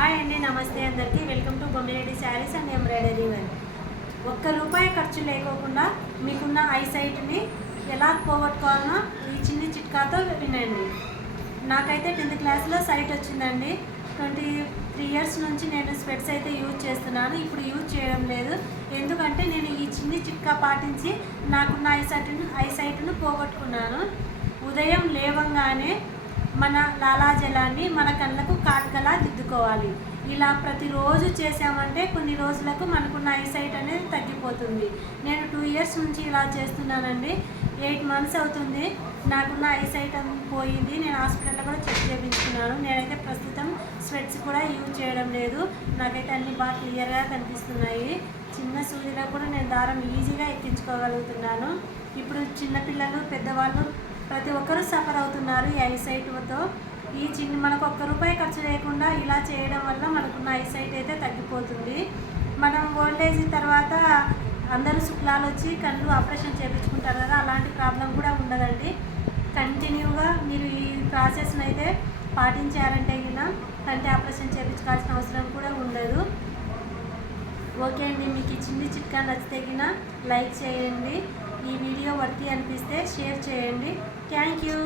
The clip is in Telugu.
హాయ్ అండి, నమస్తే అందరికీ. Welcome to Bommireddy saris and embroidery work. ₹1 ఖర్చు లేకోకుండా మీకున్న ఐసైట్ని ఎలా పోగొట్టుకోవాలనో ఈ చిన్ని చిట్కాతో వినండి. నాకైతే 10th క్లాస్లో సైట్ వచ్చిందండి. 23 ఇయర్స్ నుంచి నేను స్పెట్స్ అయితే యూజ్ చేస్తున్నాను. ఇప్పుడు యూజ్ చేయడం లేదు. ఎందుకంటే నేను ఈ చిన్ని చిట్కా పాటించి నాకున్న ఐసైట్ను పోగొట్టుకున్నాను. ఉదయం లేవంగానే మన లాలాజలాన్ని మన కళ్ళకు కాటుకలా దిద్దుకోవాలి. ఇలా ప్రతిరోజు చేసామంటే కొన్ని రోజులకు మనకున్న ఐసైట్ అనేది తగ్గిపోతుంది. నేను 2 ఇయర్స్ నుంచి ఇలా చేస్తున్నానండి. 8 months అవుతుంది. నాకున్న ఐసైట్ పోయింది. నేను హాస్పిటల్లో కూడా చెక్ చేయించుకున్నాను. నేనైతే ప్రస్తుతం స్వెట్స్ కూడా యూజ్ చేయడం లేదు. నాకైతే అన్ని బాగా క్లియర్గా కనిపిస్తున్నాయి. చిన్న సూదిలో కూడా నేను దారం ఈజీగా ఎక్కించుకోగలుగుతున్నాను. ఇప్పుడు చిన్నపిల్లలు, పెద్దవాళ్ళు ప్రతి ఒక్కరూ సఫర్ అవుతున్నారు ఈ ఐసైట్తో. మనకు ₹1 ఖర్చు లేకుండా ఇలా చేయడం వల్ల మనకున్న ఐసైట్ అయితే తగ్గిపోతుంది. మనం ఓల్డేజ్ తర్వాత అందరూ శుక్లాలు వచ్చి కళ్ళు ఆపరేషన్ చేయించుకుంటారు కదా, అలాంటి ప్రాబ్లం కూడా ఉండదండి. కంటిన్యూగా మీరు ఈ ప్రాసెస్ని అయితే పాటించారంటే కంటి ఆపరేషన్ చేయించుకోవాల్సిన అవసరం కూడా ఉండదు. ఓకే అండి, మీకు ఈ చిన్ని చిట్కా నచ్చితే లైక్ చేయండి. ఈ వీడియో వర్తి అనిపిస్తే షేర్ చేయండి. Thank you.